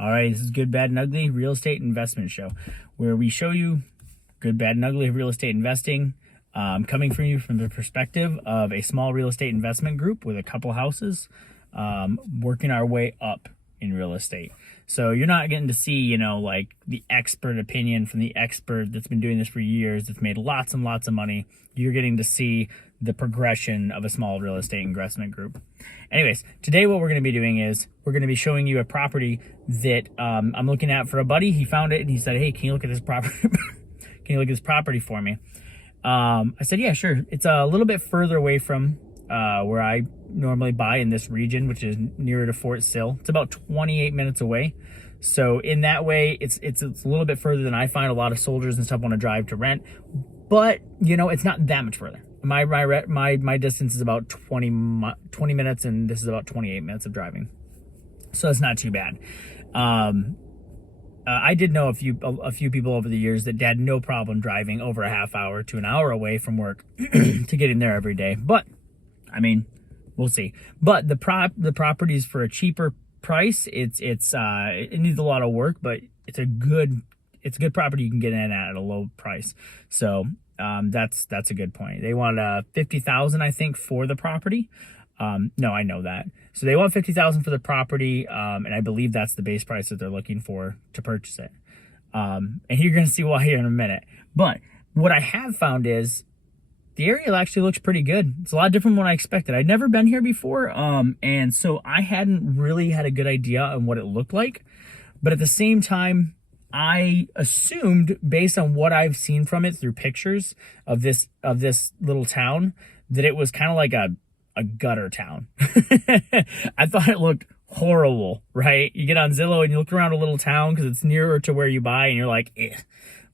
All right, this is Good, Bad, and Ugly Real Estate Investment Show, where we show you good, bad, and ugly real estate investing, coming from you from the perspective of a small real estate investment group with a couple houses, working our way up in real estate. So you're not getting to see, like the expert opinion from the expert that's been doing this for years, that's made lots and lots of money. You're getting to see the progression of a small real estate investment group. Anyways, today what we're going to be doing is we're going to be showing you a property that I'm looking at for a buddy. He found it and he said, "Hey, can you look at this property? Can you look at this property for me?" I said, "Yeah, sure." It's a little bit further away from where I normally buy in this region, which is nearer to Fort Sill. It's about 28 minutes away. So in that way, it's a little bit further than I find a lot of soldiers and stuff want to drive to rent. But, it's not that much further. My distance is about 20 minutes, and this is about 28 minutes of driving. So it's not too bad. I did know a few people over the years that had no problem driving over a half hour to an hour away from work to get in there every day. But, we'll see. But the properties for a cheaper price, it needs a lot of work, but it's a good property you can get in at a low price. So that's a good point. They want $50,000, I think, for the property. No, I know that. So they want $50,000 for the property, and I believe that's the base price that they're looking for to purchase it. And you're going to see why here in a minute. But what I have found is the area actually looks pretty good. It's a lot different than what I expected. I'd never been here before, and so I hadn't really had a good idea on what it looked like. But at the same time, I assumed, based on what I've seen from it through pictures of this little town, that it was kind of like a gutter town. I thought it looked horrible, right? You get on Zillow and you look around a little town because it's nearer to where you buy, and you're like,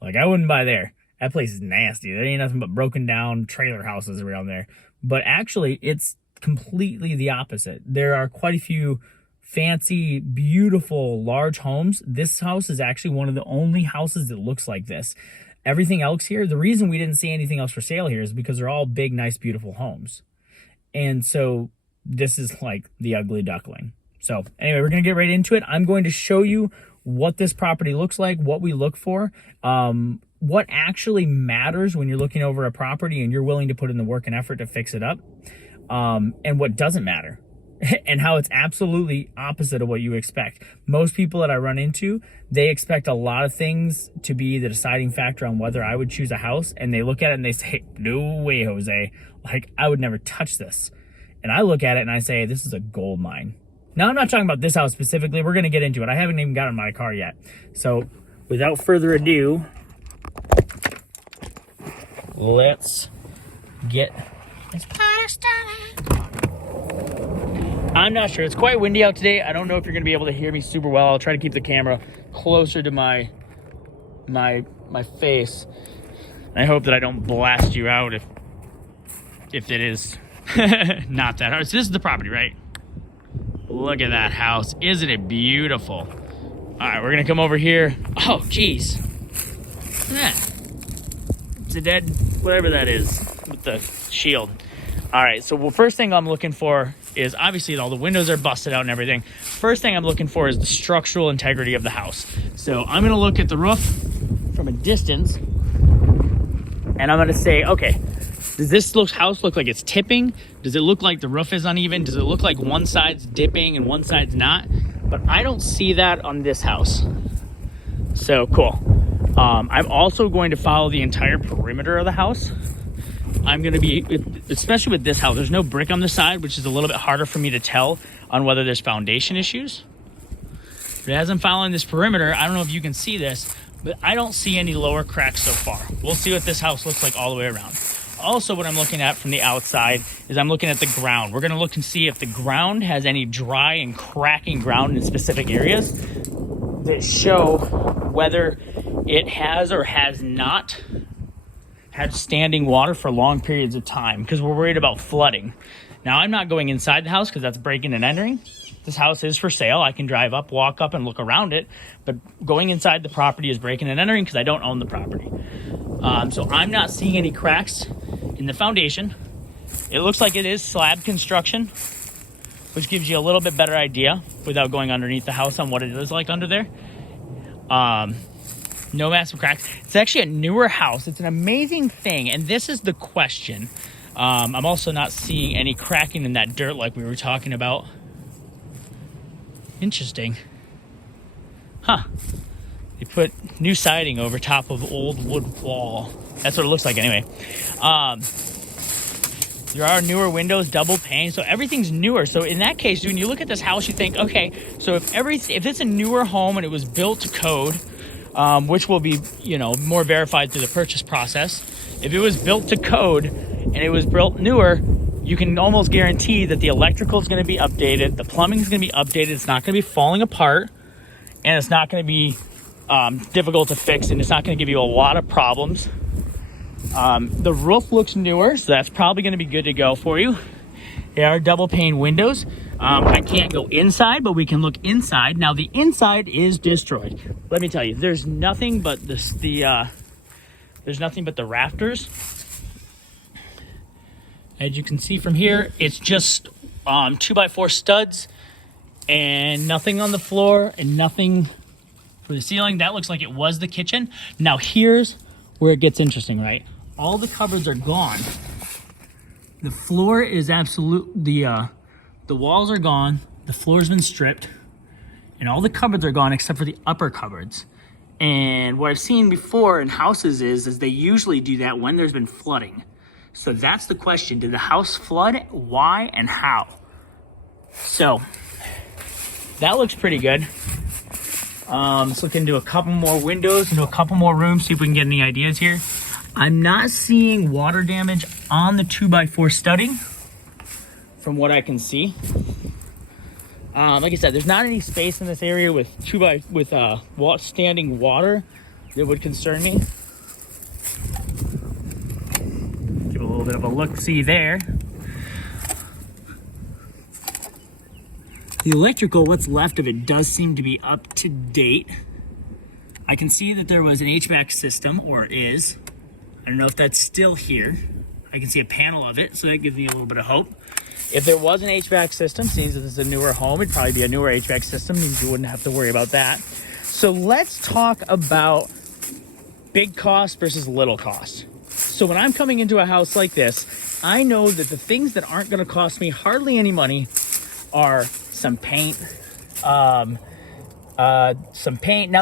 like I wouldn't buy there. That place is nasty. There ain't nothing but broken down trailer houses around there. But actually, it's completely the opposite. There are quite a few fancy, beautiful, large homes. This house is actually one of the only houses that looks like this. Everything else here, the reason we didn't see anything else for sale here is because they're all big, nice, beautiful homes. And so this is like the ugly duckling. So anyway, we're going to get right into it. I'm going to show you what this property looks like, what we look for, what actually matters when you're looking over a property and you're willing to put in the work and effort to fix it up, and what doesn't matter, and how it's absolutely opposite of what you expect. Most people that I run into, they expect a lot of things to be the deciding factor on whether I would choose a house, and they look at it and they say, "No way, Jose. Like, I would never touch this." And I look at it and I say, this is a gold mine. Now, I'm not talking about this house specifically. We're going to get into it. I haven't even gotten my car yet. So without further ado, let's get this party started. I'm not sure. It's quite windy out today. I don't know if you're going to be able to hear me super well. I'll try to keep the camera closer to my face. I hope that I don't blast you out if it is not that hard. So this is the property, right? Look at that house. Isn't it beautiful? All right, we're going to come over here. Oh, geez. Look at that. It's a dead, whatever that is, with the shield. All right, so the first thing I'm looking for is, obviously all the windows are busted out and everything. First thing I'm looking for is the structural integrity of the house. So I'm going to look at the roof from a distance, and I'm going to say, okay, does this house look like it's tipping? Does it look like the roof is uneven? Does it look like one side's dipping and one side's not? But I don't see that on this house. So cool. I'm also going to follow the entire perimeter of the house. I'm going to be, especially with this house, there's no brick on the side, which is a little bit harder for me to tell on whether there's foundation issues. But as I'm following this perimeter, I don't know if you can see this, but I don't see any lower cracks so far. We'll see what this house looks like all the way around. Also, what I'm looking at from the outside is I'm looking at the ground. We're going to look and see if the ground has any dry and cracking ground in specific areas that show whether it has or has not had standing water for long periods of time, because we're worried about flooding. Now, I'm not going inside the house because that's breaking and entering. This house is for sale. I can drive up, walk up, and look around it. But going inside the property is breaking and entering because I don't own the property. So I'm not seeing any cracks in the foundation. It looks like it is slab construction. which gives you a little bit better idea without going underneath the house on what it is like under there. No massive cracks. It's actually a newer house. It's an amazing thing, and this is the question. I'm also not seeing any cracking in that dirt like we were talking about. Interesting. Huh. They put new siding over top of old wood wall. That's what it looks like anyway. There are newer windows, double pane, so everything's newer. So in that case, when you look at this house, you think, okay, so if it's a newer home and it was built to code, which will be, more verified through the purchase process. If it was built to code and it was built newer, you can almost guarantee that the electrical is going to be updated, the plumbing is going to be updated, it's not going to be falling apart, and it's not going to be difficult to fix, and it's not going to give you a lot of problems. The roof looks newer, so that's probably going to be good to go for you. They are double pane windows. I can't go inside, but we can look inside. Now the inside is destroyed. Let me tell you, there's nothing but the rafters. As you can see from here, it's just 2x4 studs and nothing on the floor and nothing for the ceiling. That looks like it was the kitchen. Now here's where it gets interesting, right? All the cupboards are gone. The floor is the walls are gone. The floor's been stripped, and all the cupboards are gone except for the upper cupboards. And what I've seen before in houses is they usually do that when there's been flooding. So that's the question. Did the house flood? Why and how? So that looks pretty good. Let's look into a couple more windows, into a couple more rooms, see if we can get any ideas here. I'm not seeing water damage on the 2x4 studding from what I can see. Like I said, there's not any space in this area with standing water that would concern me. Give a little bit of a look-see there. The electrical, what's left of it, does seem to be up to date. I can see that there was an HVAC system, or is. I don't know if that's still here. I can see a panel of it, so that gives me a little bit of hope. If there was an HVAC system, seeing as this is a newer home, it'd probably be a newer HVAC system, means you wouldn't have to worry about that. So let's talk about big cost versus little cost. So when I'm coming into a house like this, I know that the things that aren't gonna cost me hardly any money are some paint, Now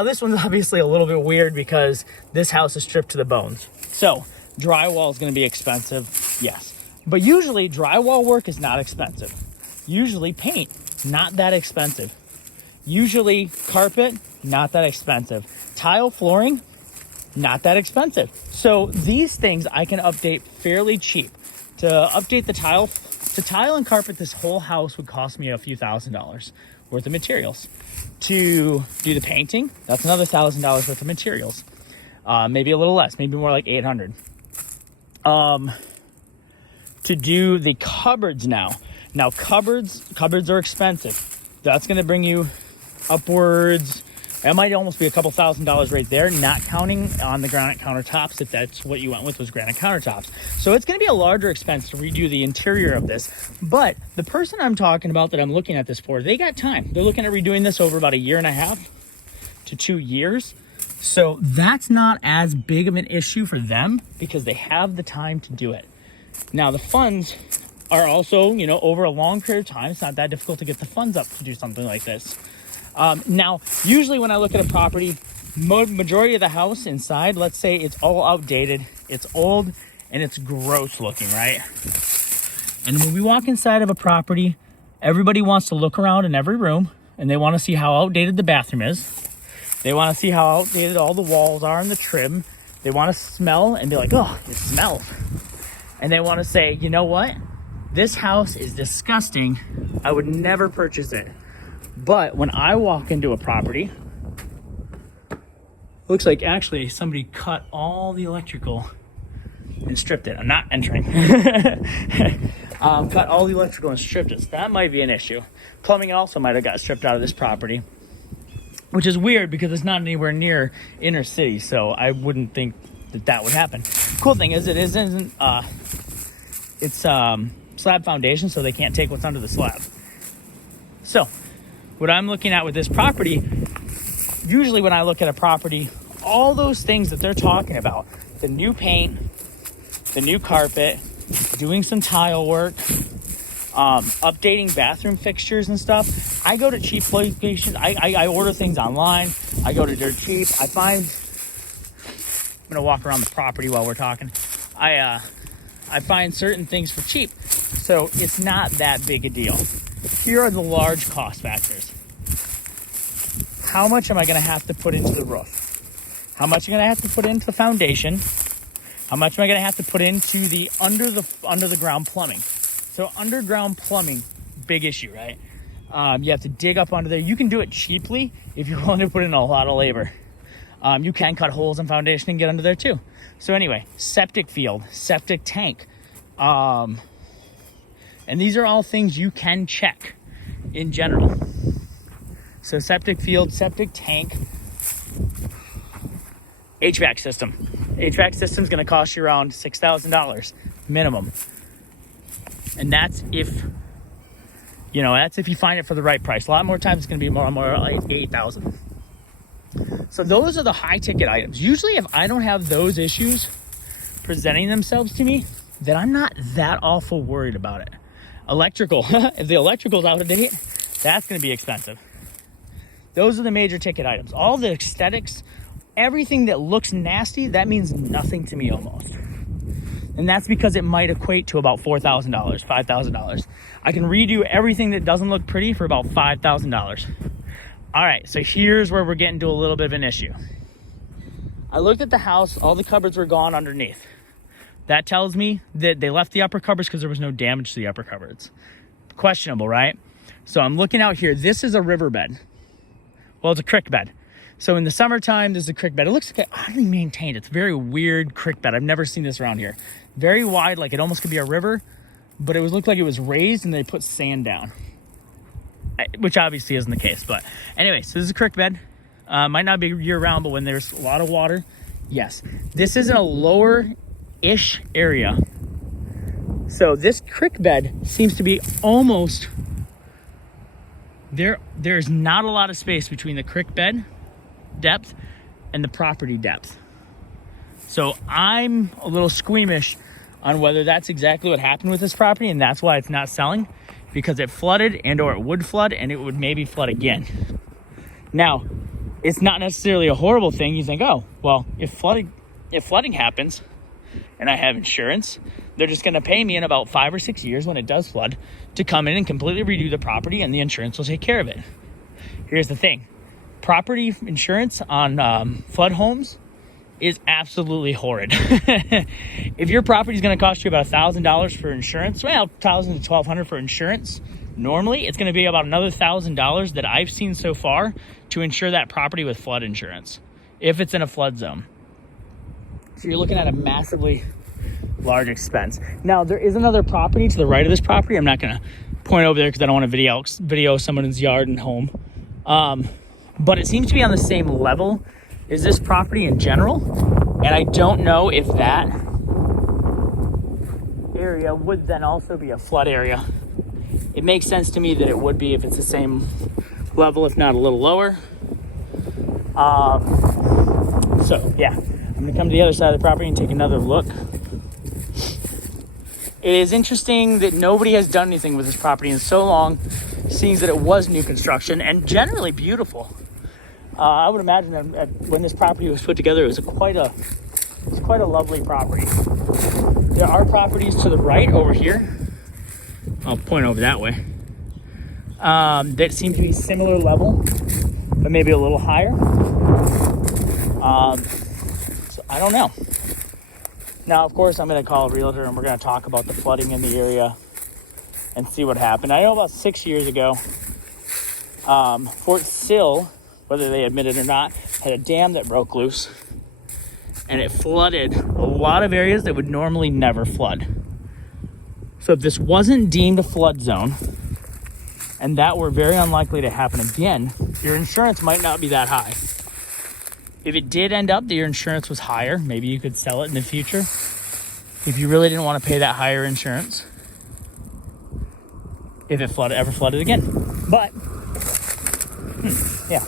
this one's obviously a little bit weird because this house is stripped to the bones. So drywall is going to be expensive, yes. But usually drywall work is not expensive. Usually paint, not that expensive. Usually carpet, not that expensive. Tile flooring, not that expensive. So these things I can update fairly cheap. To update the tile and carpet this whole house would cost me a few $1,000s worth of materials. To do the painting, that's another $1,000 worth of materials. Maybe a little less, maybe more like 800. To do the cupboards now. Now cupboards are expensive. That's going to bring you upwards. It might almost be a couple $1,000s right there, not counting on the granite countertops, if that's what you went with was granite countertops. So it's going to be a larger expense to redo the interior of this. But the person I'm talking about that I'm looking at this for, they got time. They're looking at redoing this over about 1.5 to 2 years. So that's not as big of an issue for them because they have the time to do it. Now the funds are also, over a long period of time, it's not that difficult to get the funds up to do something like this. Now, usually when I look at a property, majority of the house inside, let's say it's all outdated, it's old, and it's gross looking, right? And when we walk inside of a property, everybody wants to look around in every room, and they want to see how outdated the bathroom is. They want to see how outdated all the walls are and the trim. They want to smell and be like, oh, it smells. And they want to say, you know what? This house is disgusting. I would never purchase it. But when I walk into a property, looks like actually somebody cut all the electrical and stripped it. I'm not entering. Cut all the electrical and stripped it. So that might be an issue. Plumbing also might have got stripped out of this property, which is weird because it's not anywhere near inner city. So I wouldn't think that would happen. Cool thing is it's slab foundation, so they can't take what's under the slab. So what I'm looking at with this property, usually when I look at a property, all those things that they're talking about, the new paint, the new carpet, doing some tile work, updating bathroom fixtures and stuff. I go to cheap locations. I order things online. I go to Dirt Cheap. I'm gonna walk around the property while we're talking. I find certain things for cheap, so it's not that big a deal. Here are the large cost factors. How much am I gonna have to put into the roof? How much am I gonna have to put into the foundation? How much am I gonna have to put into the under the ground plumbing? So underground plumbing, big issue, right? You have to dig up under there. You can do it cheaply if you're willing to put in a lot of labor. You can cut holes in foundation and get under there too. So anyway, septic field, septic tank. And these are all things you can check in general. So septic field, septic tank, HVAC system. HVAC system is going to cost you around $6,000 minimum. And that's if you find it for the right price. A lot more times it's going to be more like $8,000. So those are the high ticket items. Usually if I don't have those issues presenting themselves to me, then I'm not that awful worried about it. Electrical, if the electrical's out of date, that's going to be expensive. Those are the major ticket items. All the aesthetics, everything that looks nasty, that means nothing to me almost. And that's because it might equate to about $4,000, $5,000. I can redo everything that doesn't look pretty for about $5,000. All right, so here's where we're getting to a little bit of an issue. I looked at the house, all the cupboards were gone underneath. That tells me that they left the upper cupboards because there was no damage to the upper cupboards. Questionable, right? So I'm looking out here. This is a riverbed. Well, it's a creek bed. So in the summertime, there's a creek bed. It looks like oddly maintained. It's a very weird creek bed. I've never seen this around here. Very wide, like it almost could be a river, but it looked like it was raised and they put sand down, which obviously isn't the case. But anyway, so this is a creek bed. Might not be year round, but when there's a lot of water, yes. This is in a lower-ish area. So this creek bed seems to be almost, there's not a lot of space between the creek bed depth and the property depth. So I'm a little squeamish on whether that's exactly what happened with this property, and that's why it's not selling, because it flooded or it would flood and it would maybe flood again. Now, it's not necessarily a horrible thing. You think, oh, well, if flooding happens and I have insurance, they're just going to pay me in about 5 or 6 years when it does flood to come in and completely redo the property, and the insurance will take care of it. Here's the thing. Property insurance on flood homes is absolutely horrid. If your property is going to cost you about $1,000 for insurance, well, $1,000 to $1,200 for insurance, normally it's going to be about another $1,000 that I've seen so far to insure that property with flood insurance, if it's in a flood zone. So you're looking at a massively large expense. Now, there is another property to the right of this property. I'm not going to point over there because I don't want to video someone's yard and home. But it seems to be on the same level as this property in general. And I don't know if that area would then also be a flood area. It makes sense to me that it would be if it's the same level, if not a little lower. So yeah, I'm gonna come to the other side of the property and take another look. It is interesting that nobody has done anything with this property in so long, seeing that it was new construction and generally beautiful. I would imagine that when this property was put together, it was quite a lovely property. There are properties to the right over here. I'll point over that way. That seem to be similar level, but maybe a little higher. So I don't know. Now, of course, I'm going to call a realtor and we're going to talk about the flooding in the area and see what happened. I know about 6 years ago, Fort Sill, whether they admit it or not, had a dam that broke loose and it flooded a lot of areas that would normally never flood. So if this wasn't deemed a flood zone, and that were very unlikely to happen again, your insurance might not be that high. If it did end up that your insurance was higher, maybe you could sell it in the future if you really didn't want to pay that higher insurance if it ever flooded again. But, yeah.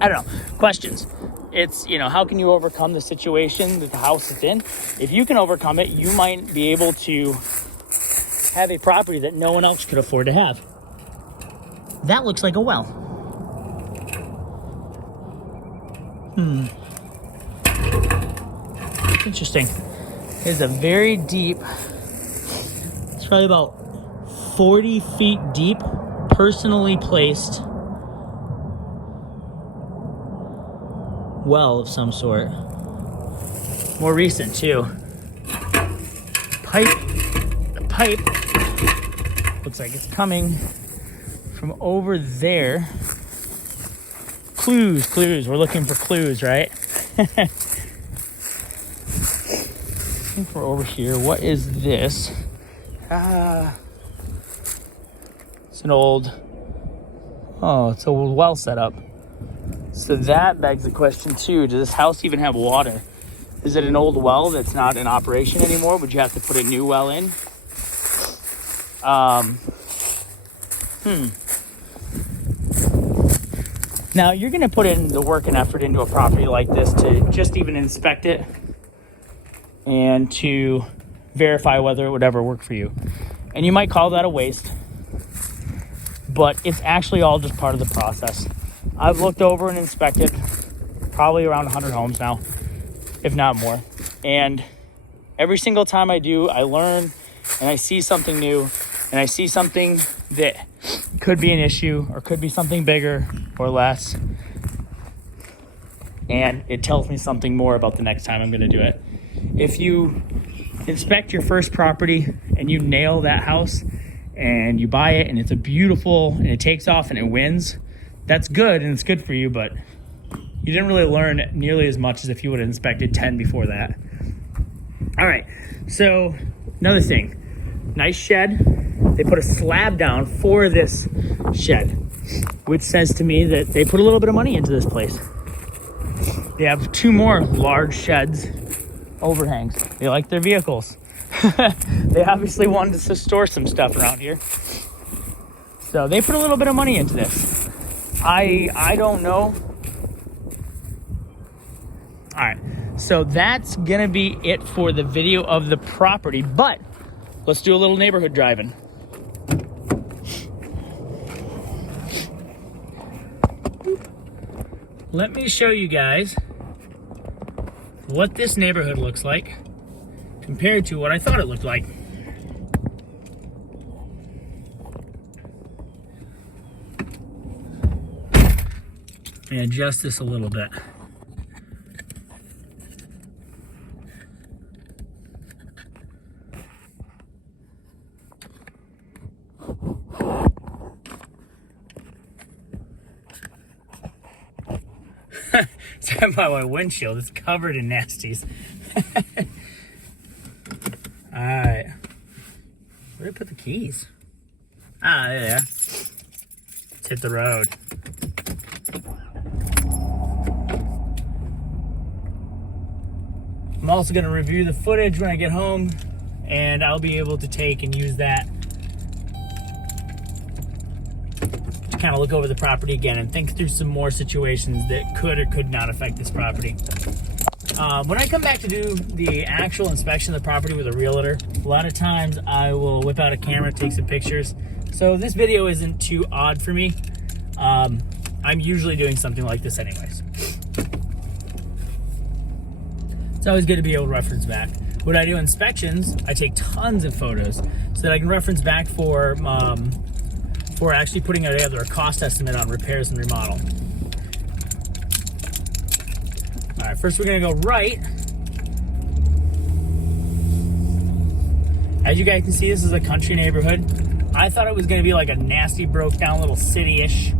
I don't know. Questions. It's, how can you overcome the situation that the house is in? If you can overcome it, you might be able to have a property that no one else could afford to have. That looks like a well. Interesting. It's a very deep, it's probably about 40 feet deep, personally placed well of some sort. More recent too. The pipe looks like it's coming from over there. Clues. We're looking for clues, right? I think we're over here. What is this? It's an old well setup. So that begs the question too, does this house even have water? Is it an old well that's not in operation anymore? Would you have to put a new well in? Now you're gonna put in the work and effort into a property like this to just even inspect it and to verify whether it would ever work for you. And you might call that a waste, but it's actually all just part of the process. I've looked over and inspected probably around 100 homes now, if not more. And every single time I do, I learn and I see something new and I see something that could be an issue or could be something bigger or less. And it tells me something more about the next time I'm going to do it. If you inspect your first property and you nail that house and you buy it and it's a beautiful and it takes off and it wins, that's good and it's good for you, but you didn't really learn nearly as much as if you would have inspected 10 before that. All right, so another thing, nice shed. They put a slab down for this shed, which says to me that they put a little bit of money into this place. They have 2 more large sheds, overhangs. They like their vehicles. They obviously wanted to store some stuff around here. So they put a little bit of money into this. I don't know. All right, so that's gonna be it for the video of the property, but let's do a little neighborhood driving. Let me show you guys what this neighborhood looks like compared to what I thought it looked like. And adjust this a little bit. Stand by my windshield, it's covered in nasties. All right, where did I put the keys? Ah, there they are. Let's hit the road. I'm also going to review the footage when I get home, and I'll be able to take and use that to kind of look over the property again and think through some more situations that could or could not affect this property. When I come back to do the actual inspection of the property with a realtor, a lot of times I will whip out a camera, take some pictures. So this video isn't too odd for me. I'm usually doing something like this anyways. It's always good to be able to reference back. When I do inspections, I take tons of photos so that I can reference back for actually putting together a cost estimate on repairs and remodel. All right, first we're gonna go right. As you guys can see, this is a country neighborhood. I thought it was gonna be like a nasty, broke down little city-ish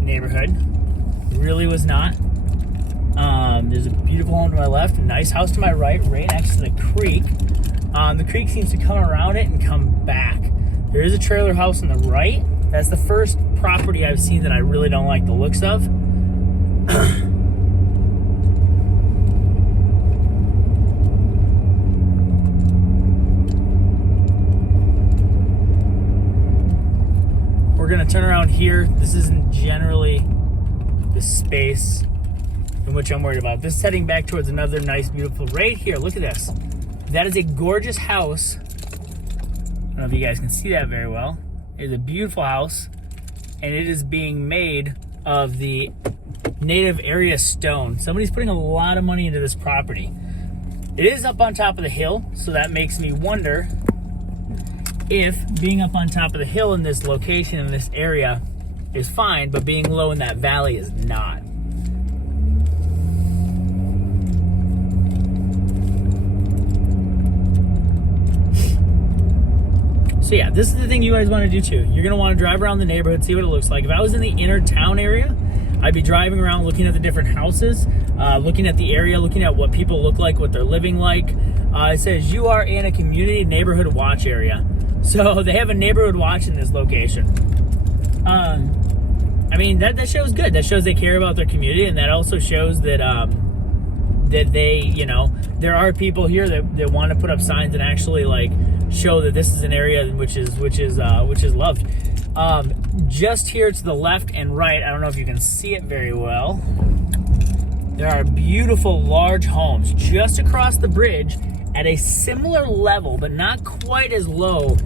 neighborhood. It really was not. There's a beautiful home to my left, a nice house to my right next to the creek. The creek seems to come around it and come back. There is a trailer house on the right. That's the first property I've seen that I really don't like the looks of. We're we're gonna turn around here. This isn't generally the space in which I'm worried about. This is heading back towards another nice, beautiful, right here. Look at this. That is a gorgeous house. I don't know if you guys can see that very well. It is a beautiful house, and it is being made of the native area stone. Somebody's putting a lot of money into this property. It is up on top of the hill, so that makes me wonder if being up on top of the hill in this location, in this area, is fine, but being low in that valley is not. So yeah, this is the thing you guys want to do too. You're going to want to drive around the neighborhood, see what it looks like. If I was in the inner town area, I'd be driving around looking at the different houses, looking at the area, looking at what people look like, what they're living like. It says you are in a community neighborhood watch area. So they have a neighborhood watch in this location. I mean, that shows good. That shows they care about their community, and that also shows that that they, you know, there are people here that want to put up signs and actually like show that this is an area which is loved. Just here to the left and right, I don't know if you can see it very well, there are beautiful large homes just across the bridge at a similar level, but not quite as low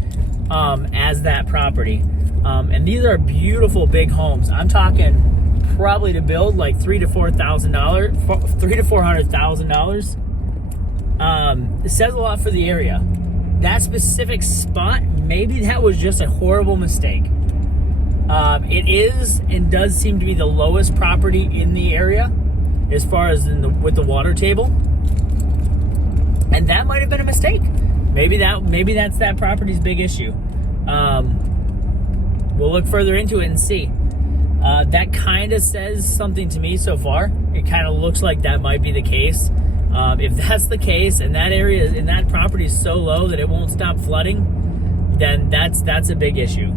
as that property. And these are beautiful big homes. I'm talking probably to build like $300,000 to $400,000. It says a lot for the area. That specific spot, maybe that was just a horrible mistake. It is and does seem to be the lowest property in the area as far as with the water table, and that might have been a mistake. Maybe that's that property's big issue. We'll look further into it and see. That kind of says something to me so far. It kind of looks like that might be the case. If that's the case, and that area and that property is so low that it won't stop flooding, then that's a big issue.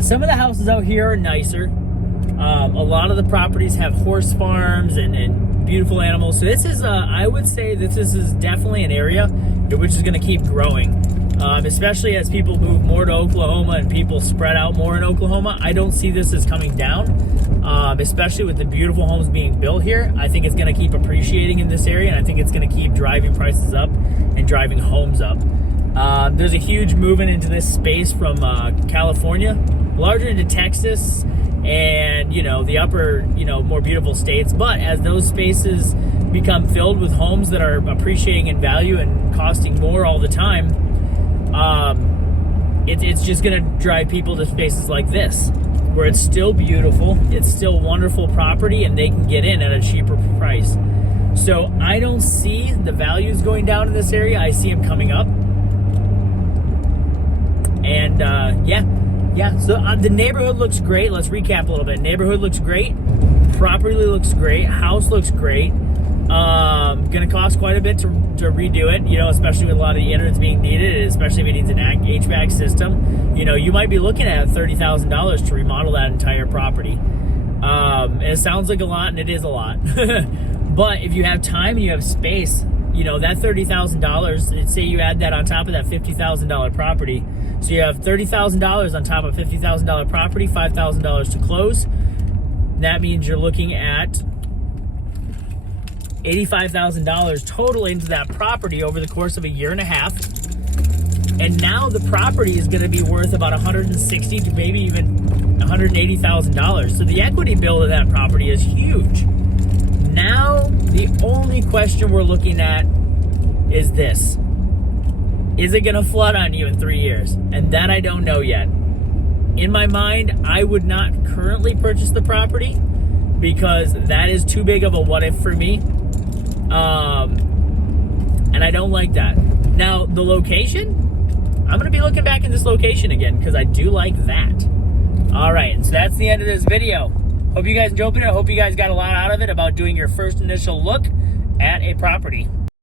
Some of the houses out here are nicer. A lot of the properties have horse farms and beautiful animals. So this is, I would say that this is definitely an area which is going to keep growing. Especially as people move more to Oklahoma and people spread out more in Oklahoma. I don't see this as coming down, especially with the beautiful homes being built here. I think it's going to keep appreciating in this area, and I think it's going to keep driving prices up and driving homes up. There's a huge movement into this space from California, larger into Texas, and the upper, more beautiful states. But as those spaces become filled with homes that are appreciating in value and costing more all the time, it's just going to drive people to spaces like this, where it's still beautiful, it's still wonderful property, and they can get in at a cheaper price. So I don't see the values going down in this area. I see them coming up. And so the neighborhood looks great. Let's recap a little bit. Neighborhood looks great. Property looks great. House looks great. Gonna cost quite a bit to redo it, especially with a lot of the innards being needed, especially if it needs an HVAC system. You might be looking at $30,000 to remodel that entire property. And it sounds like a lot, and it is a lot. But if you have time and you have space, that $30,000, say you add that on top of that $50,000 property. So you have $30,000 on top of $50,000 property, $5,000 to close. That means you're looking at $85,000 total into that property over the course of a year and a half. And now the property is going to be worth about $160,000 to maybe even $180,000. So the equity build of that property is huge. Now the only question we're looking at is this: is it going to flood on you in 3 years? And that I don't know yet. In my mind, I would not currently purchase the property because that is too big of a what if for me. And I don't like that. Now, the location, I'm going to be looking back at this location again because I do like that. All right, so that's the end of this video. Hope you guys enjoyed it. I hope you guys got a lot out of it about doing your first initial look at a property.